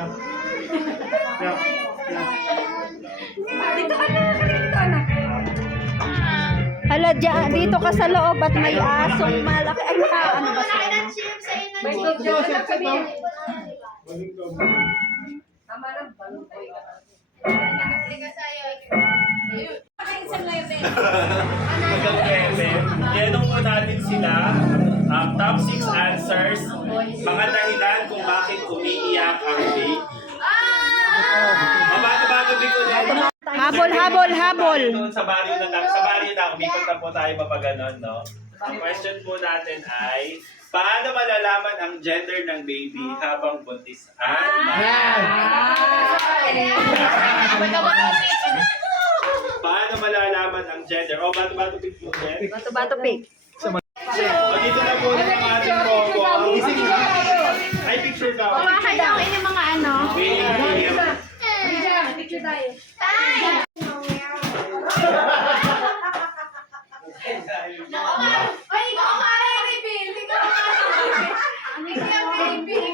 Dito ka na, dito anak. Hala, dito ka sa loob at may asong malaki. Ay, ano ba sila? May dog anak kami. Tama lang, balutoy ka. Hanggang 11. Tinanong po natin sila top 6 answers, mga dahilan kung bakit umiiyak ang baby. Bago-bago ko na. Habol. Sa barrio na, umikot na po tayo mapaganon, no? Ang question po natin ay, paano malalaman ang gender ng baby habang buntis Paano malalaman ang gender? O, bato-bato pick po, Jen. Bato-bato pick. Dito na po ng ating Coco. Ay, picture daw. Kumakan daw kayo ng mga ano. Picture tayo. Ay, ikaw nga yung reveal. Ikaw yung baby.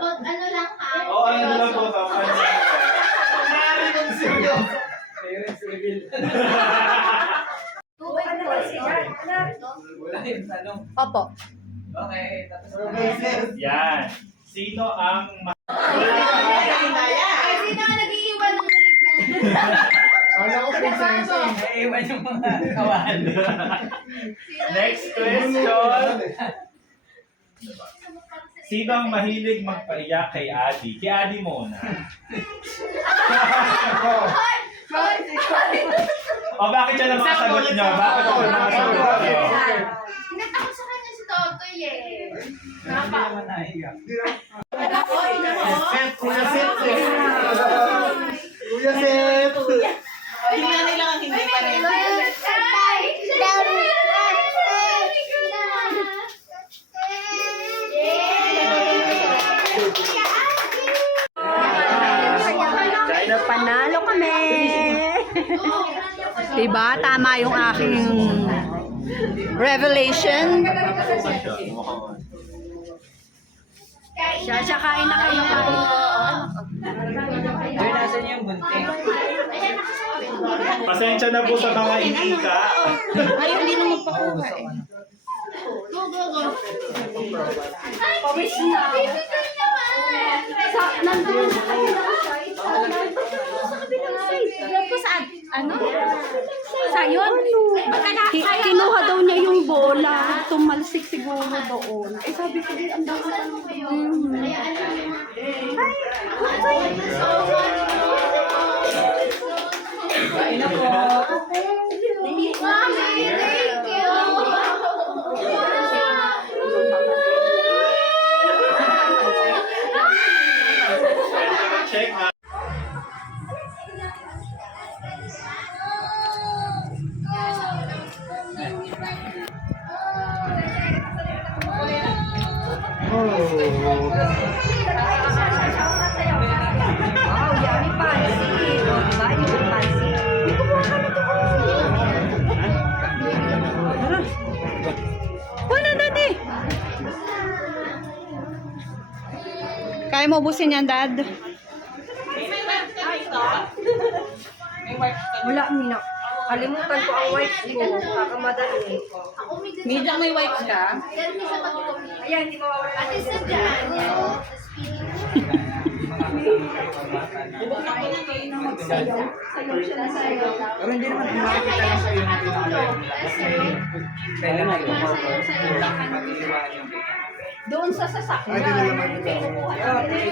Ano lang ha? Oo, ano lang po. Opo. Okay, tapos Yan. Sino ang Sino ang nag-iiwan ng nilignan? iwan yung mga kawan. Next question? Sino ang mahilig magpaiyak kay Adi? Kay Adi muna. O bakit siya na mga sagot niyo? Bakit siya na mga sagot niyo? Natakot sa kanya si Totoy eh. Hindi naman nahiya. Kuya Seth! Tingnan nila ang hindi pa rin. Panalo kami. Diba? Tama yung aking revelation. Siya, kain na kayo. Doon nasan yung bunting. Pasensya na po sa mga inika. Ayaw, hindi na magpakuha eh. Pawis na. Nandun sa kabilang side. Sa kabilang side. Ko saan? Ano? Sayon? Kinuha daw niya yung bola. Tumalsik siguro doon. Eh sabi ko din, ang dami na Kain na po. Mami, thank you. Check ha. Wow, yummy pansit. Diba yung pansit? Wala na di. Kaya mo ubusin yan, Dad? Wala, Mina. Kalimutan ko ang wipes ko. Kakamadali. Mida, may wipes ka? Ayan, hindi mawawala. Ate sa dyan. Pero hindi naman nakikita lang sa'yo na pinakalayo. Kailan na yun? Kulang na pag-iwan yung Doon sa sasakyan. Ay, di na naman ito. Kinukuha namin.